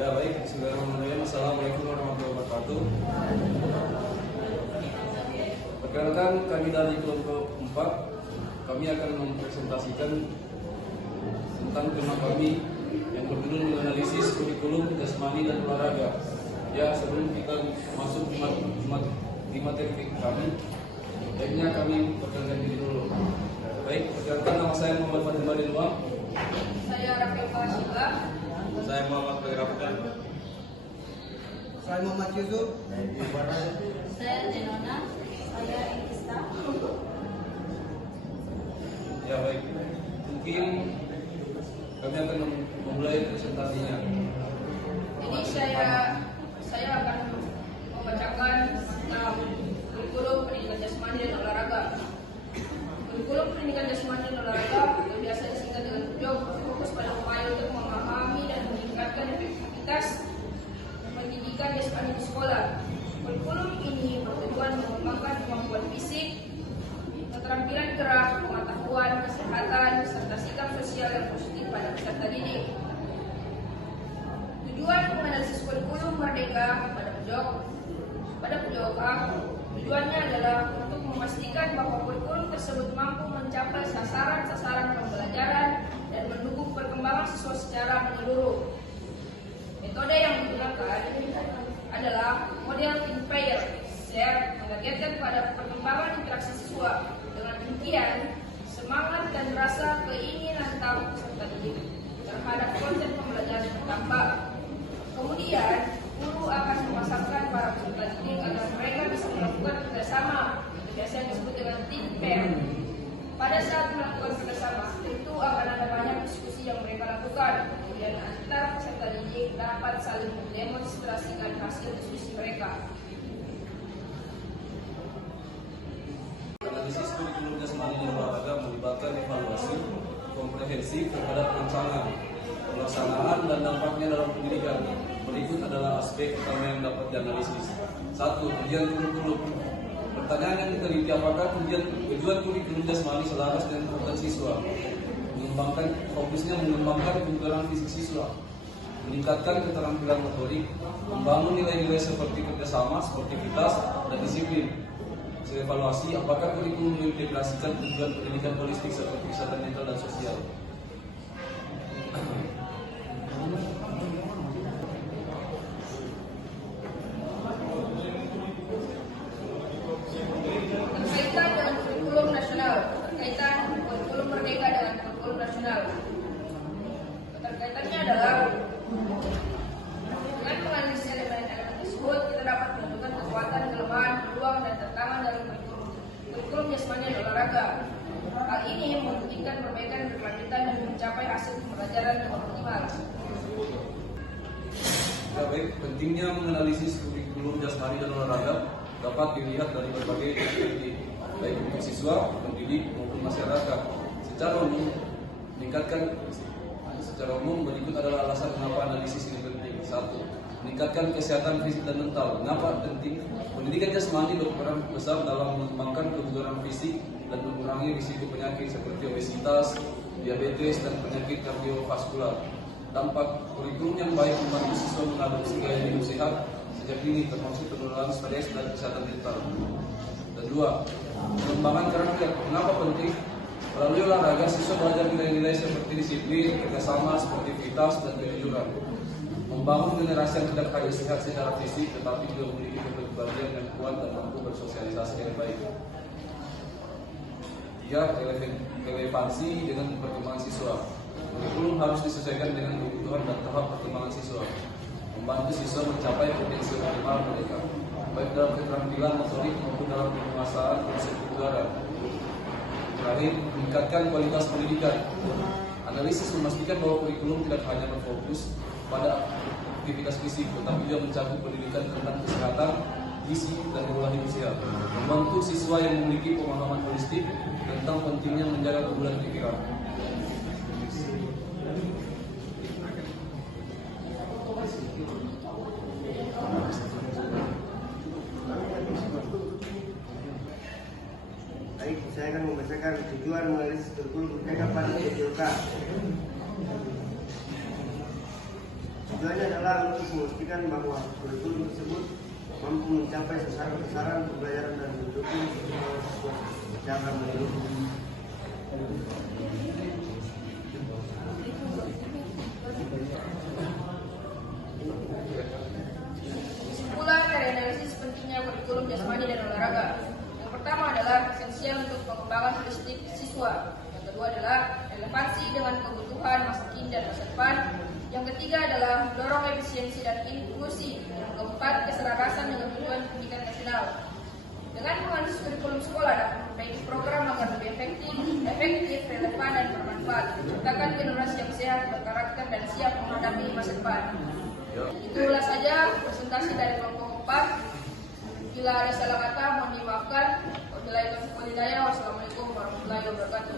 Ya baik, bismillahirrahmanirrahim. Assalamualaikum warahmatullahi wabarakatuh. Perkenalkan, kami dari kelompok 4. Kami akan mempresentasikan tentang tema kami yang berjudul menganalisis kurikulum jasmani dan olahraga. Ya, sebelum kita masuk di materi kami, baiknya kami perkenalkan diri dulu. Baik, perkenalkan, nama saya Muhammad Fatim Badilwang. Saya Rafael Fasila. Saya Muhammad Bagirapkan. Saya Muhammad Yusuf. Saya Denona. Saya Ikista. Ya baik, mungkin kami akan memulai presentasinya. Ini saya akan membacakan tentang kurikulum pendidikan jasmani dan olahraga. Kurikulum pendidikan jasmani dan olahraga yang biasa disingkat dengan KUJOK berfokus pada upaya untuk memahami dan meningkatkan efektivitas pendidikan jasmani di sekolah. Kurikulum ini bertujuan mengembangkan kemampuan fisik, keterampilan gerak, pengetahuan, kesehatan, serta sikap sosial yang positif pada peserta didik. Tujuan menganalisis kurikulum merdeka pada PJOK tujuannya adalah untuk memastikan bahwa kurikulum tersebut mampu mencapai sasaran-sasaran pembelajaran dan mendukung perkembangan siswa secara menyeluruh. Metode yang digunakan adalah model think, pair, share, menargetkan pada perkembangan interaksi siswa. Dengan demikian, semangat dan rasa keinginan tahu peserta didik terhadap konten pembelajaran bertambah. Kemudian, guru akan memasangkan para peserta didik agar mereka bisa melakukan kerjasama, biasa disebut dengan think, pair. Pada saat melakukan kerjasama, tentu akan ada banyak diskusi yang mereka lakukan. Kemudian antar peserta didik dapat saling mendemonstrasikan hasil diskusi mereka. Analisis kurikulum jasmani dan olahraga melibatkan evaluasi komprehensif terhadap rancangan, pelaksanaan dan dampaknya dalam pendidikan. Berikut adalah aspek utama yang dapat dianalisis. 1. Tujuan kurikulum. Pertanyaan yang diteliti, apakah tujuan kurikulum jasmani selaras dengan kebutuhan siswa? Fokusnya mengembangkan kebugaran fisik siswa, meningkatkan keterampilan motorik, membangun nilai-nilai seperti kerjasama, sportivitas, dan disiplin. Evaluasi, apakah kurikulum mengintegrasikan tujuan pendidikan holistik seperti kesehatan mental dan sosial? Berkaitan dengan kurikulum nasional, berkaitan kurikulum merdeka dengan kurikulum nasional. Keterkaitannya adalah dengan menganalisis elemen-elemen tersebut, kita dapat menentukan kekuatan, kelemahan, peluang, dan tantangan dalam kurikulum jasmani dan olahraga. Hal ini membuktikan perbaikan berkelanjutan dan mencapai hasil pembelajaran yang optimal. Ya baik, pentingnya menganalisis kurikulum jasmani dan olahraga dapat dilihat dari berbagai perspektif, baik untuk siswa, pendidik, maupun masyarakat. Secara umum berikut adalah alasan kenapa analisis ini penting. 1. Meningkatkan kesehatan fisik dan mental. Kenapa penting? Pendidikan jasmani berperan besar dalam mengembangkan kebugaran fisik dan mengurangi risiko penyakit seperti obesitas, diabetes, dan penyakit kardiovaskular. Dampak kurikulum yang baik membantu siswa mengadopsi gaya hidup sehat sejak dini, termasuk penurunan stres dan kesehatan mental. Dan 2. Pengembangan karakter. Kenapa penting? Melalui olahraga, siswa belajar nilai-nilai seperti disiplin, kerjasama, sportivitas, dan kejujuran. Membangun generasi yang tidak hanya sehat secara fisik, tetapi juga memiliki kepribadian yang kuat dan mampu bersosialisasi yang baik. 3. Relevansi dengan perkembangan siswa. Kurikulum harus disesuaikan dengan kebutuhan dan tahap perkembangan siswa, membantu siswa mencapai potensi optimal mereka, baik dalam keterampilan motorik maupun dalam penguasaan konsep udara. Terakhir, meningkatkan kualitas pendidikan. Analisis memastikan bahwa kurikulum tidak hanya berfokus pada aktivitas fisik, tetapi juga mencakup pendidikan tentang kesehatan, gizi, dan pola hidup sehat, membantu siswa yang memiliki pemahaman holistik tentang pentingnya menjaga kebugaran pikiran. Baik, saya akan membacakan tujuan menganalisis kurikulum merdeka pada PJOK. Tujuannya adalah untuk memastikan bahwa kurikulum tersebut mampu mencapai sasaran pembelajaran dan mendukung perkembangan siswa secara menyeluruh. Kesimpulan dari analisis pentingnya kurikulum jasmani dan olahraga. Yang pertama adalah esensial untuk pengembangan holistik siswa. Yang kedua adalah relevansi dengan kebutuhan masa kini dan masa depan. Yang ketiga adalah mendorong efisiensi dan inklusi. Yang keempat, keselarasan dengan tujuan pendidikan nasional. Dengan menganalisis kurikulum sekolah dapat memperbaiki program agar lebih efektif, relevan, dan bermanfaat. Menciptakan generasi yang sehat, berkarakter, dan siap menghadapi masa depan. Itulah saja presentasi dari kelompok 4. Bila ada salah kata, mohon dimaafkan. Wabillahi taufiq wal hidayah. Wassalamualaikum warahmatullahi wabarakatuh.